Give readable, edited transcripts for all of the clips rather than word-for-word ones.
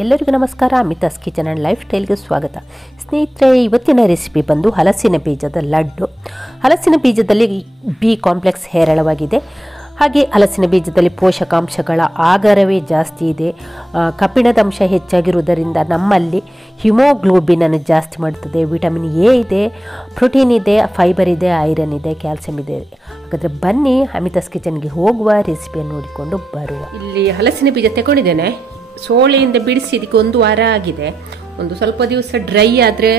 ಎಲ್ಲರಿಗೂ ನಮಸ್ಕಾರ. Amitha's kitchen and life ಸ್ಟೈಲ್ಗೆ ಸ್ವಾಗತ. ಸ್ನೇಹಿತರೆ, ಇವತ್ತಿನ ರೆಸಿಪಿ ಬಂದು ಹಲಸಿನ ಬೀಜದ ಲಡ್ಡು. ಹಲಸಿನ ಬೀಜದಲ್ಲಿ ಬಿ ಕಾಂಪ್ಲೆಕ್ಸ್ ಹೇರಳವಾಗಿದೆ. ಹಾಗೆ ಹಲಸಿನ ಬೀಜದಲ್ಲಿ ಪೋಷಕಾಂಶಗಳ ಆಗರವೇ ಜಾಸ್ತಿ ಇದೆ. ಕಬ್ಬಿಣದ ಅಂಶ ಹೆಚ್ಚಾಗಿರುವುದರಿಂದ ನಮ್ಮಲ್ಲಿ ಹಿಮೋಗ್ಲೋಬಿನನ್ನು ಜಾಸ್ತಿ ಮಾಡುತ್ತದೆ. ವಿಟಮಿನ್ ಎ ಇದೆ, ಪ್ರೋಟೀನ್ ಇದೆ, ಫೈಬರ್ ಇದೆ, ಐರನ್ ಇದೆ, ಕ್ಯಾಲ್ಸಿಯಂ ಇದೆ. ಹಾಗಾದರೆ ಬನ್ನಿ ಅಮಿತಾಸ್ ಕಿಚನ್ಗೆ ಹೋಗುವ, ರೆಸಿಪಿಯನ್ನು ನೋಡಿಕೊಂಡು ಬರುವ. ಇಲ್ಲಿ ಹಲಸಿನ ಬೀಜ ತಗೊಂಡಿದ್ದೇನೆ. ಸೋಳೆಯಿಂದ ಬಿಡಿಸಿ ಇದಕ್ಕೆ 1 ವಾರ ಆಗಿದೆ. ಒಂದು ಸ್ವಲ್ಪ ದಿವಸ ಡ್ರೈ ಆದರೆ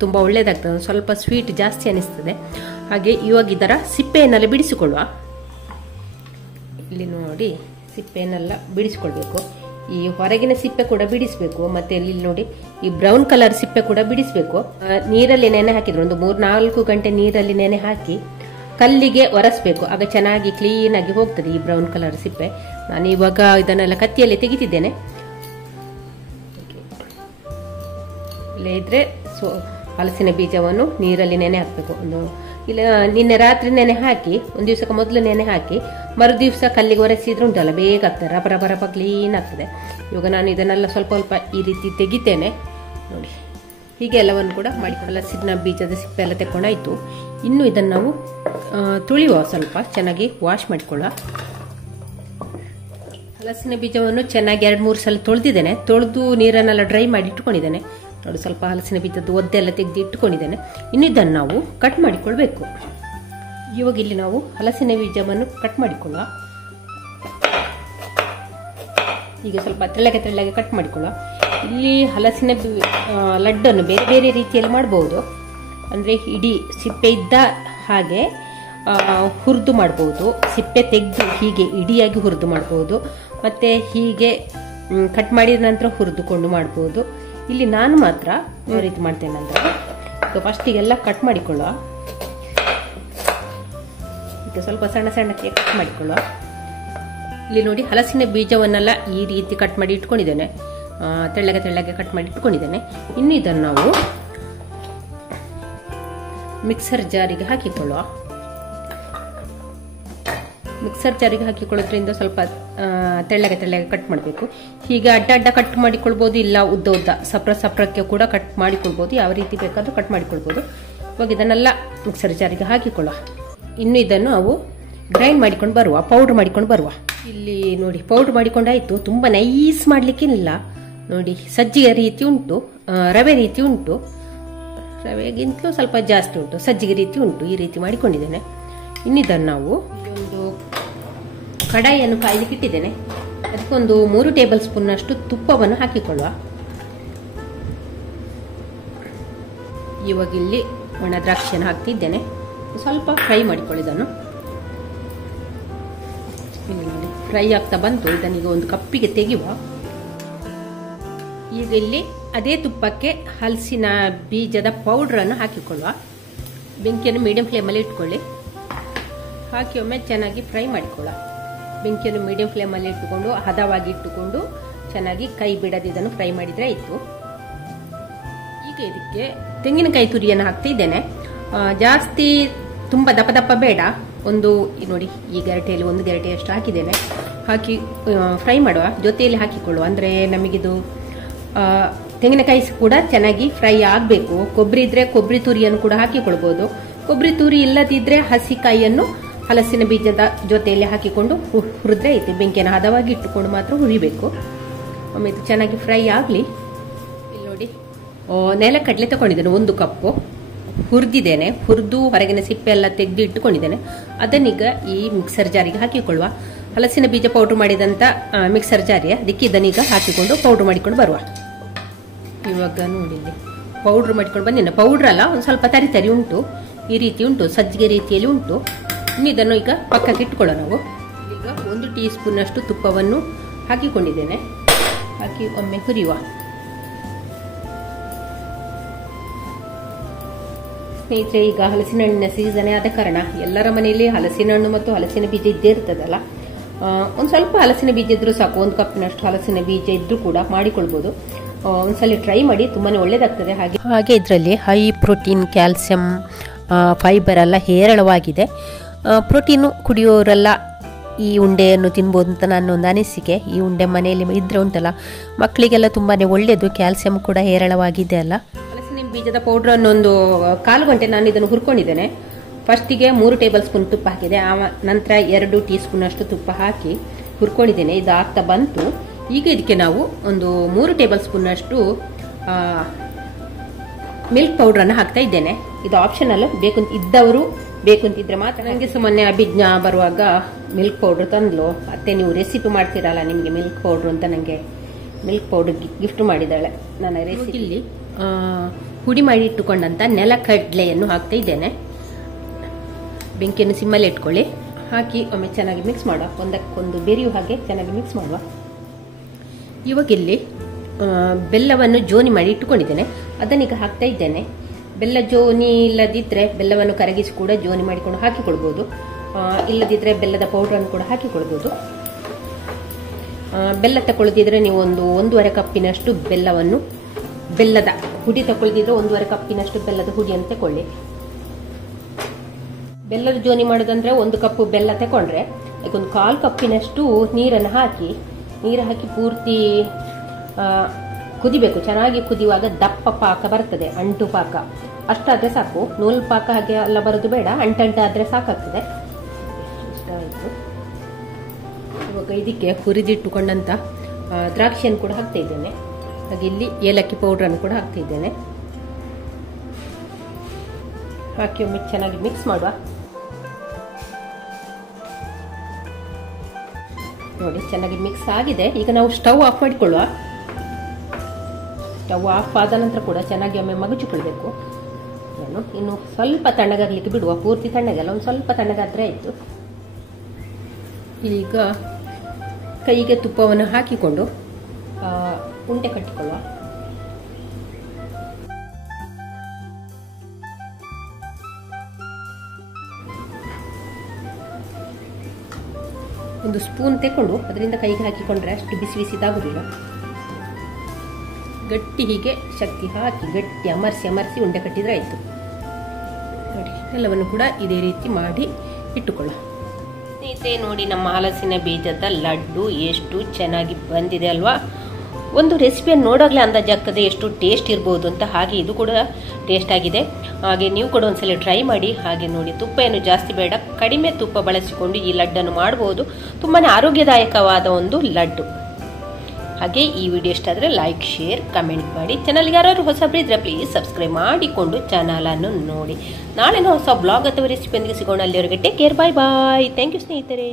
ತುಂಬ ಒಳ್ಳೆಯದಾಗ್ತದೆ, ಒಂದು ಸ್ವಲ್ಪ ಸ್ವೀಟ್ ಜಾಸ್ತಿ ಅನಿಸ್ತದೆ. ಹಾಗೆ ಇವಾಗ ಇದರ ಸಿಪ್ಪೆಯನ್ನೆಲ್ಲ ಬಿಡಿಸಿಕೊಳ್ಳುವ. ಇಲ್ಲಿ ನೋಡಿ, ಸಿಪ್ಪೆಯನ್ನೆಲ್ಲ ಬಿಡಿಸ್ಕೊಳ್ಬೇಕು. ಈ ಹೊರಗಿನ ಸಿಪ್ಪೆ ಕೂಡ ಬಿಡಿಸಬೇಕು. ಮತ್ತೆ ಇಲ್ಲಿ ನೋಡಿ, ಈ ಬ್ರೌನ್ ಕಲರ್ ಸಿಪ್ಪೆ ಕೂಡ ಬಿಡಿಸಬೇಕು. ನೀರಲ್ಲಿ ನೆನೆ ಹಾಕಿದ್ರು, ಒಂದು 3-4 ಗಂಟೆ ನೀರಲ್ಲಿ ನೆನೆ ಹಾಕಿ ಕಲ್ಲಿಗೆ ಒರೆಸ್ಬೇಕು. ಆಗ ಚೆನ್ನಾಗಿ ಕ್ಲೀನಾಗಿ ಹೋಗ್ತದೆ ಈ ಬ್ರೌನ್ ಕಲರ್ ಸಿಪ್ಪೆ. ನಾನು ಇವಾಗ ಇದನ್ನೆಲ್ಲ ಕತ್ತಿಯಲ್ಲಿ ತೆಗಿತಿದ್ದೇನೆ. ಇಲ್ಲೇ ಇದ್ರೆ ಹಲಸಿನ ಬೀಜವನ್ನು ನೀರಲ್ಲಿ ನೆನೆ ಹಾಕಬೇಕು. ಇಲ್ಲ, ನಿನ್ನೆ ರಾತ್ರಿ ನೆನೆ ಹಾಕಿ, ಒಂದು ದಿವಸಕ್ಕೆ ಮೊದಲು ನೆನೆ ಹಾಕಿ ಮರು ದಿವಸ ಕಲ್ಲಿಗೆ ಒರೆಸಿದ್ರೆ ಉಂಟಲ್ಲ, ಬೇಗ ಆಗ್ತದೆ, ರಬ ಕ್ಲೀನ್ ಆಗ್ತದೆ. ಇವಾಗ ನಾನು ಇದನ್ನೆಲ್ಲ ಸ್ವಲ್ಪ ಈ ರೀತಿ ತೆಗಿತೇನೆ ನೋಡಿ. ಹೀಗೆ ಎಲ್ಲವನ್ನು ಕೂಡ ಮಾಡಿ, ಹಲಸಿನ ಬೀಜದ ಸಿಪ್ಪೆ ಎಲ್ಲ ತೆಕ್ಕೊಂಡಾಯ್ತು. ಇನ್ನು ಇದನ್ನು ನಾವು ತುಳಿಯುವ, ಸ್ವಲ್ಪ ಚೆನ್ನಾಗಿ ವಾಶ್ ಮಾಡಿಕೊಳ್ಳುವ. ಹಲಸಿನ ಬೀಜವನ್ನು ಚೆನ್ನಾಗಿ 2-3 ಸಲ ತೊಳೆದಿದ್ದೇನೆ. ತೊಳೆದು ನೀರನ್ನೆಲ್ಲ ಡ್ರೈ ಮಾಡಿ ಇಟ್ಕೊಂಡಿದ್ದೇನೆ ನೋಡಿ. ಸ್ವಲ್ಪ ಹಲಸಿನ ಬೀಜದ್ದು ಒದ್ದೆಲ್ಲ ತೆಗೆದು ಇಟ್ಟುಕೊಂಡಿದ್ದೇನೆ. ಇನ್ನು ಇದನ್ನು ನಾವು ಕಟ್ ಮಾಡಿಕೊಳ್ಬೇಕು. ಇವಾಗ ಇಲ್ಲಿ ನಾವು ಹಲಸಿನ ಬೀಜವನ್ನು ಕಟ್ ಮಾಡಿಕೊಳ್ಳುವ. ಈಗ ಸ್ವಲ್ಪ ತೆಳ್ಳಗೆ ಕಟ್ ಮಾಡಿಕೊಳ್ಳುವ. ಇಲ್ಲಿ ಹಲಸಿನ ಲಡ್ಡನ್ನು ಬೇರೆ ಬೇರೆ ರೀತಿಯಲ್ಲಿ ಮಾಡಬಹುದು. ಅಂದರೆ ಇಡೀ ಸಿಪ್ಪೆ ಇದ್ದ ಹಾಗೆ ಹುರಿದು ಮಾಡಬಹುದು, ಸಿಪ್ಪೆ ತೆಗೆದು ಹೀಗೆ ಇಡಿಯಾಗಿ ಹುರಿದು ಮಾಡಬಹುದು, ಮತ್ತೆ ಹೀಗೆ ಕಟ್ ಮಾಡಿದ ನಂತರ ಹುರಿದುಕೊಂಡು ಮಾಡಬಹುದು. ಇಲ್ಲಿ ನಾನು ಮಾತ್ರ ಯಾವ ರೀತಿ ಮಾಡ್ತೇನೆ ಅಂದರೆ, ಈಗ ಫಸ್ಟಿಗೆಲ್ಲ ಕಟ್ ಮಾಡಿಕೊಳ್ಳುವ. ಈಗ ಸ್ವಲ್ಪ ಸಣ್ಣಕ್ಕೆ ಕಟ್ ಮಾಡಿಕೊಳ್ಳುವ. ಇಲ್ಲಿ ನೋಡಿ, ಹಲಸಿನ ಬೀಜವನ್ನೆಲ್ಲ ಈ ರೀತಿ ಕಟ್ ಮಾಡಿ ಇಟ್ಕೊಂಡಿದ್ದೇನೆ. ತೆಳ್ಳಗೆ ಕಟ್ ಮಾಡಿ ಇಟ್ಕೊಂಡಿದ್ದೇನೆ. ಇನ್ನು ಇದನ್ನು ನಾವು ಮಿಕ್ಸರ್ ಜಾರಿಗೆ ಹಾಕಿಕೊಳ್ಳುವ. ಮಿಕ್ಸರ್ ಜಾರಿಗೆ ಹಾಕಿಕೊಳ್ಳೋದ್ರಿಂದ ಸ್ವಲ್ಪ ತೆಳ್ಳಗೆ ಕಟ್ ಮಾಡಬೇಕು. ಹೀಗೆ ಅಡ್ಡ ಕಟ್ ಮಾಡಿಕೊಳ್ಬೋದು, ಇಲ್ಲ ಉದ್ದ ಸಪ್ರಕ್ಕೆ ಕೂಡ ಕಟ್ ಮಾಡಿಕೊಳ್ಬೋದು. ಯಾವ ರೀತಿ ಬೇಕಾದರೂ ಕಟ್ ಮಾಡಿಕೊಳ್ಬೋದು. ಇವಾಗ ಇದನ್ನೆಲ್ಲ ಮಿಕ್ಸರ್ ಜಾರಿಗೆ ಹಾಕಿಕೊಳ್ಳುವ. ಇನ್ನು ಇದನ್ನು ನಾವು ಗ್ರೈಂಡ್ ಮಾಡಿಕೊಂಡು ಬರುವ, ಪೌಡ್ರ್ ಮಾಡಿಕೊಂಡು ಬರುವ. ಇಲ್ಲಿ ನೋಡಿ, ಪೌಡ್ರ್ ಮಾಡಿಕೊಂಡಾಯ್ತು. ತುಂಬ ನೈಸ್ ಮಾಡಲಿಕ್ಕಿಲ್ಲ ನೋಡಿ. ಸಜ್ಜಿಗೆ ರೀತಿ ಉಂಟು, ರವೆ ರೀತಿ ಉಂಟು, ರವೆಗಿಂತಲೂ ಸ್ವಲ್ಪ ಜಾಸ್ತಿ ಉಂಟು, ಸಜ್ಜಿಗೆ ರೀತಿ ಉಂಟು. ಈ ರೀತಿ ಮಾಡಿಕೊಂಡಿದ್ದೇನೆ. ಇನ್ನಿದನ್ನು ನಾವು ಒಂದು ಕಡಾಯಿಯನ್ನು ಕಾಯ್ಲಿಕ್ಕೆ ಇಟ್ಟಿದ್ದೇನೆ. ಅದಕ್ಕೊಂದು 3 ಟೇಬಲ್ ಸ್ಪೂನ್ ಅಷ್ಟು ತುಪ್ಪವನ್ನು ಹಾಕಿಕೊಳ್ಳುವ. ಇವಾಗ ಇಲ್ಲಿ ಒಣ ದ್ರಾಕ್ಷಿಯನ್ನು ಹಾಕ್ತಿದ್ದೇನೆ. ಸ್ವಲ್ಪ ಫ್ರೈ ಮಾಡಿಕೊಳ್ಳಿದನ್ನು. ಫ್ರೈ ಆಗ್ತಾ ಬಂತು. ಇದನ್ನೀಗ ಒಂದು ಕಪ್ಪಿಗೆ ತೆಗೆಯುವ. ಈಗ ಇಲ್ಲಿ ಅದೇ ತುಪ್ಪಕ್ಕೆ ಹಲಸಿನ ಬೀಜದ ಪೌಡ್ರನ್ನು ಹಾಕಿಕೊಳ್ಳುವ. ಬೆಂಕಿಯನ್ನು ಮೀಡಿಯಂ ಫ್ಲೇಮಲ್ಲಿ ಇಟ್ಕೊಳ್ಳಿ. ಹಾಕಿ ಒಮ್ಮೆ ಚೆನ್ನಾಗಿ ಫ್ರೈ ಮಾಡಿಕೊಳ್ಳುವ. ಬೆಂಕಿಯನ್ನು ಮೀಡಿಯಂ ಫ್ಲೇಮಲ್ಲಿ ಇಟ್ಟುಕೊಂಡು ಹದವಾಗಿ ಇಟ್ಟುಕೊಂಡು ಚೆನ್ನಾಗಿ ಕೈ ಬಿಡದೆ ಇದನ್ನು ಫ್ರೈ ಮಾಡಿದರೆ ಆಯಿತು. ಈಗ ಇದಕ್ಕೆ ತೆಂಗಿನಕಾಯಿ ತುರಿಯನ್ನು ಹಾಕ್ತಿದ್ದೇನೆ. ಜಾಸ್ತಿ ತುಂಬ ದಪ್ಪ ಬೇಡ. ಒಂದು ನೋಡಿ, ಈ ಗೆರಟೆಯಲ್ಲಿ 1 ಗೆರಟೆಯಷ್ಟು ಹಾಕಿದ್ದೇನೆ. ಹಾಕಿ ಫ್ರೈ ಮಾಡುವ, ಜೊತೆಯಲ್ಲಿ ಹಾಕಿಕೊಳ್ಳುವ. ಅಂದರೆ ನಮಗಿದು ತೆಂಗಿನಕಾಯಿ ಕೂಡ ಚೆನ್ನಾಗಿ ಫ್ರೈ ಆಗಬೇಕು. ಕೊಬ್ಬರಿ ಇದ್ರೆ ಕೊಬ್ಬರಿ ತುರಿಯನ್ನು ಕೂಡ ಹಾಕಿಕೊಳ್ಬೋದು. ಕೊಬ್ಬರಿ ತುರಿ ಇಲ್ಲದಿದ್ರೆ ಹಸಿಕಾಯಿಯನ್ನು ಹಲಸಿನ ಬೀಜದ ಜೊತೆಯಲ್ಲಿ ಹಾಕಿಕೊಂಡು ಹುರಿದ್ರೆ ಐತೆ. ಬೆಂಕಿಯನ್ನು ಹದವಾಗಿ ಇಟ್ಟುಕೊಂಡು ಮಾತ್ರ ಹುರಿಬೇಕು. ಒಮ್ಮೆ ಇದು ಚೆನ್ನಾಗಿ ಫ್ರೈ ಆಗಲಿ. ಇಲ್ಲಿ ನೋಡಿ, ನೆಲಕಡಲೆ ತಗೊಂಡಿದ್ದೇನೆ 1 ಕಪ್ಪು. ಹುರಿದಿದ್ದೇನೆ. ಹುರಿದು ಹೊರಗಿನ ಸಿಪ್ಪೆ ಎಲ್ಲ ತೆಗೆದು ಇಟ್ಟುಕೊಂಡಿದ್ದೇನೆ. ಅದನ್ನೀಗ ಈ ಮಿಕ್ಸರ್ ಜಾರಿಗೆ ಹಾಕಿಕೊಳ್ಳುವ. ಹಲಸಿನ ಬೀಜ ಪೌಡ್ರ್ ಮಾಡಿದಂಥ ಮಿಕ್ಸರ್ ಜಾರಿ, ಅದಕ್ಕೆ ಇದನ್ನೀಗ ಹಾಕಿಕೊಂಡು ಪೌಡ್ರ್ ಮಾಡಿಕೊಂಡು ಬರುವ. ಇವಾಗ ನೋಡಿ, ಇಲ್ಲಿ ಪೌಡ್ರ್ ಮಾಡಿಕೊಂಡು ಬಂದಿನ. ಪೌಡ್ರ್ ಅಲ್ಲ, ಒಂದು ಸ್ವಲ್ಪ ತರಿ ಉಂಟು, ಈ ರೀತಿ ಉಂಟು, ಸಜ್ಜಿಗೆ ರೀತಿಯಲ್ಲಿ ಉಂಟು. ಇನ್ನು ಇದನ್ನು ಈಗ ಪಕ್ಕಕ್ಕೆ ಇಟ್ಕೊಳ್ಳೋ. ನಾವು ಈಗ 1 ಟೀ ಸ್ಪೂನ್ ಅಷ್ಟು ತುಪ್ಪವನ್ನು ಹಾಕಿಕೊಂಡಿದ್ದೇನೆ. ಹಾಕಿ ಒಮ್ಮೆ ಹುರಿಯುವ. ಸ್ನೇಹಿತರೆ, ಈಗ ಹಲಸಿನ ಹಣ್ಣಿನ ಸೀಸನ್ ಆದ ಕಾರಣ ಎಲ್ಲರ ಮನೆಯಲ್ಲಿ ಹಲಸಿನ ಹಣ್ಣು ಮತ್ತು ಹಲಸಿನ ಬೀಜ ಇದ್ದೇ ಇರ್ತದಲ್ಲ. ಒಂದು ಸ್ವಲ್ಪ ಹಲಸಿನ ಬೀಜ ಇದ್ರೂ ಸಾಕು. 1 ಕಪ್ನಷ್ಟು ಹಲಸಿನ ಬೀಜ ಇದ್ರೂ ಕೂಡ ಮಾಡಿಕೊಳ್ಬೋದು. ಒಂದ್ಸಲ ಟ್ರೈ ಮಾಡಿ, ತುಂಬಾ ಒಳ್ಳೆಯದಾಗ್ತದೆ. ಹಾಗೆ ಇದರಲ್ಲಿ ಹೈ ಪ್ರೋಟೀನ್, ಕ್ಯಾಲ್ಸಿಯಂ, ಫೈಬರ್ ಎಲ್ಲ ಹೇರಳವಾಗಿದೆ. ಪ್ರೋಟೀನು ಕುಡಿಯೋರೆಲ್ಲ ಈ ಉಂಡೆಯನ್ನು ತಿನ್ಬೋದು ಅಂತ ನನ್ನ ಒಂದು ಅನಿಸಿಕೆ. ಈ ಉಂಡೆ ಮನೆಯಲ್ಲಿ ಇದ್ರೆ ಉಂಟಲ್ಲ ಮಕ್ಕಳಿಗೆಲ್ಲ ತುಂಬಾ ಒಳ್ಳೆಯದು, ಕ್ಯಾಲ್ಸಿಯಂ ಕೂಡ ಹೇರಳವಾಗಿದೆ ಅಲ್ಲ. ಹಲಸಿನ ಬೀಜದ ಪೌಡ್ರನ್ನು ಒಂದು 1/4 ಗಂಟೆ ನಾನು ಇದನ್ನು ಹುರ್ಕೊಂಡಿದ್ದೇನೆ. ಫಸ್ಟಿಗೆ 3 ಟೇಬಲ್ ಸ್ಪೂನ್ ತುಪ್ಪ ಹಾಕಿದೆ, ನಂತರ 2 ಟೀ ಸ್ಪೂನ್ ಅಷ್ಟು ತುಪ್ಪ ಹಾಕಿ ಹುರ್ಕೊಂಡಿದ್ದೇನೆ. ಇದು ಆಗ್ತಾ ಬಂತು. ಈಗ ಇದಕ್ಕೆ ನಾವು ಒಂದು 3 ಟೇಬಲ್ ಸ್ಪೂನ್ ಅಷ್ಟು ಮಿಲ್ಕ್ ಪೌಡ್ರನ್ನು ಹಾಕ್ತಾ ಇದ್ದೇನೆ. ಇದು ಆಪ್ಷನಲ್, ಇದ್ದವರು ಬೇಕಂತಿದ್ರೆ ಮಾತ್ರ. ನನಗೆ ಮೊನ್ನೆ ಅಭಿಜ್ಞಾ ಬರುವಾಗ ಮಿಲ್ಕ್ ಪೌಡ್ರ್ ತಂದ್ಲು. ಅತ್ತೆ ನೀವು ರೆಸಿಪಿ ಮಾಡ್ತೀರಲ್ಲ, ನಿಮಗೆ ಮಿಲ್ಕ್ ಪೌಡ್ರ್ ಅಂತ ನನಗೆ ಮಿಲ್ಕ್ ಪೌಡ್ರ್ ಗಿಫ್ಟ್ ಮಾಡಿದ್ದಾಳೆ. ನನ್ನ ರೆಸಿಪಿಲಿ ಹುಡಿ ಮಾಡಿ ಇಟ್ಟುಕೊಂಡಂತ ನೆಲಕಡಲೆಯನ್ನು ಹಾಕ್ತಾ ಇದ್ದೇನೆ. ಬೆಂಕಿಯನ್ನು ಸಿಮ್ಮಲ್ಲಿ ಇಟ್ಕೊಳ್ಳಿ. ಹಾಕಿ ಒಮ್ಮೆ ಚೆನ್ನಾಗಿ ಮಿಕ್ಸ್ ಮಾಡುವ, ಒಂದಕ್ಕೊಂದು ಬೆರೆಯುವ ಹಾಗೆ ಚೆನ್ನಾಗಿ ಮಿಕ್ಸ್ ಮಾಡುವ. ಇವಾಗ ಇಲ್ಲಿ ಬೆಲ್ಲವನ್ನು ಜೋನಿ ಮಾಡಿ ಇಟ್ಟುಕೊಂಡಿದ್ದೇನೆ, ಅದನ್ನೀಗ ಹಾಕ್ತಾ ಇದ್ದೇನೆ. ಬೆಲ್ಲ ಜೋನಿ ಇಲ್ಲದಿದ್ದರೆ ಬೆಲ್ಲವನ್ನು ಕರಗಿಸಿ ಕೂಡ ಜೋನಿ ಮಾಡಿಕೊಂಡು ಹಾಕಿಕೊಳ್ಬೋದು, ಇಲ್ಲದಿದ್ದರೆ ಬೆಲ್ಲದ ಪೌಡ್ರನ್ನು ಕೂಡ ಹಾಕಿಕೊಳ್ಬೋದು. ಬೆಲ್ಲ ತಗೊಳ್ದಿದ್ರೆ ನೀವು 1.5 ಕಪ್ಪಿನಷ್ಟು ಬೆಲ್ಲದ ಹುಡಿ ತಗೊಳ್ದಿದ್ರೆ 1.5 ಕಪ್ಪಿನಷ್ಟು ಬೆಲ್ಲದ ಹುಡಿಯನ್ನು ತಗೊಳ್ಳಿ. ಬೆಲ್ಲದ ಜೋನಿ ಮಾಡೋದಂದ್ರೆ 1 ಕಪ್ ಬೆಲ್ಲ ತಗೊಂಡ್ರೆ ಅದಕ್ಕೊಂದು 1/4 ಕಪ್ಪಿನಷ್ಟು ನೀರನ್ನು ಹಾಕಿ ಪೂರ್ತಿ ಕುದಿಬೇಕು. ಚೆನ್ನಾಗಿ ಕುದಿಯುವಾಗ ದಪ್ಪ ಪಾಕ ಬರ್ತದೆ, ಅಂಟು ಪಾಕ ಅಷ್ಟಾದ್ರೆ ಸಾಕು. ನೂಲ್ ಪಾಕ ಹಾಗೆ ಎಲ್ಲ ಬರೋದು ಬೇಡ, ಅಂಟಾದ್ರೆ ಸಾಕಾಗ್ತದೆ. ಇಷ್ಟ ಆಯಿತು. ಇವಾಗ ಇದಕ್ಕೆ ಹುರಿದಿಟ್ಟುಕೊಂಡಂತ ದ್ರಾಕ್ಷಿಯನ್ನು ಕೂಡ ಹಾಕ್ತಾ ಇದ್ದೇನೆ. ಹಾಗೆ ಇಲ್ಲಿ ಏಲಕ್ಕಿ ಪೌಡ್ರನ್ನು ಕೂಡ ಹಾಕ್ತಾ ಇದ್ದೇನೆ. ಹಾಕಿ ಒಮ್ಮೆ ಚೆನ್ನಾಗಿ ಮಿಕ್ಸ್ ಮಾಡುವ. ನೋಡಿ ಚೆನ್ನಾಗಿ ಮಿಕ್ಸ್ ಆಗಿದೆ. ಈಗ ನಾವು ಸ್ಟವ್ ಆಫ್ ಮಾಡಿಕೊಳ್ಳುವ. ಸ್ಟವ್ ಆಫ್ ಆದ ನಂತರ ಕೂಡ ಚೆನ್ನಾಗಿ ಒಮ್ಮೆ ಮಗುಚಿಕೊಳ್ಬೇಕು. ನಾನು ಇನ್ನು ಸ್ವಲ್ಪ ತಣ್ಣಗಾಗ್ಲಿಕ್ಕೆ ಬಿಡುವ, ಪೂರ್ತಿ ತಣ್ಣಗಲ್ಲ, ಒಂದು ಸ್ವಲ್ಪ ತಣ್ಣಗಾದ್ರೆ ಆಯಿತು. ಈಗ ಕೈಗೆ ತುಪ್ಪವನ್ನು ಹಾಕಿಕೊಂಡು ಉಂಡೆ ಕಟ್ಟಿಕೊಳ್ಳುವ. ಒಂದು ಸ್ಪೂನ್ ತೆಕೊಂಡು ಅದರಿಂದ ಕೈಗೆ ಹಾಕಿಕೊಂಡ್ರೆ ಅಷ್ಟು ಬಿಸಿ ಬಿಸಿದಾಗುದಿಲ್ಲ. ಗಟ್ಟಿ ಹೀಗೆ ಶಕ್ತಿ ಹಾಕಿ ಗಟ್ಟಿ ಅಮರ್ಸಿ ಉಂಡೆ ಕಟ್ಟಿದ್ರೆ ಆಯಿತು. ನೋಡಿ ಎಲ್ಲವನ್ನು ಕೂಡ ಇದೇ ರೀತಿ ಮಾಡಿ ಇಟ್ಟುಕೊಳ್ಳ. ಸ್ನೇಹಿತರೆ ನೋಡಿ, ನಮ್ಮ ಹಲಸಿನ ಬೀಜದ ಲಡ್ಡು ಎಷ್ಟು ಚೆನ್ನಾಗಿ ಬಂದಿದೆ ಅಲ್ವಾ. ಒಂದು ರೆಸಿಪಿಯನ್ನು ನೋಡೋಗ್ಲೇ ಅಂದಾಜಾಗ್ತದೆ ಎಷ್ಟು ಟೇಸ್ಟ್ ಇರ್ಬೋದು ಅಂತ. ಹಾಗೆ ಇದು ಕೂಡ ಟೇಸ್ಟ್ ಆಗಿದೆ. ಹಾಗೆ ನೀವು ಕೂಡ ಒಂದ್ಸಲ ಟ್ರೈ ಮಾಡಿ. ಹಾಗೆ ನೋಡಿ, ತುಪ್ಪ ಏನು ಜಾಸ್ತಿ ಬೇಡ, ಕಡಿಮೆ ತುಪ್ಪ ಬಳಸಿಕೊಂಡು ಈ ಲಡ್ಡನ್ನು ಮಾಡಬಹುದು. ತುಂಬಾ ಆರೋಗ್ಯದಾಯಕವಾದ ಒಂದು ಲಡ್ಡು. ಹಾಗೆ ಈ ವಿಡಿಯೋ ಇಷ್ಟ ಆದರೆ ಲೈಕ್, ಶೇರ್, ಕಮೆಂಟ್ ಮಾಡಿ. ಚಾನಲ್ಗೆ ಯಾರು ಹೊಸಬ್ರಿದ್ರೆ ಪ್ಲೀಸ್ ಸಬ್ಸ್ಕ್ರೈಬ್ ಮಾಡಿಕೊಂಡು ಚಾನಲನ್ನು ನೋಡಿ. ನಾಳೆ ಹೊಸ ಬ್ಲಾಗ್ ಅಥವಾ ರೆಸಿಪಿಯೊಂದಿಗೆ ಸಿಗೋಣ. ಅಲ್ಲಿವರೆಗೆ take care, bye bye. Thank you ಸ್ನೇಹಿತರೆ.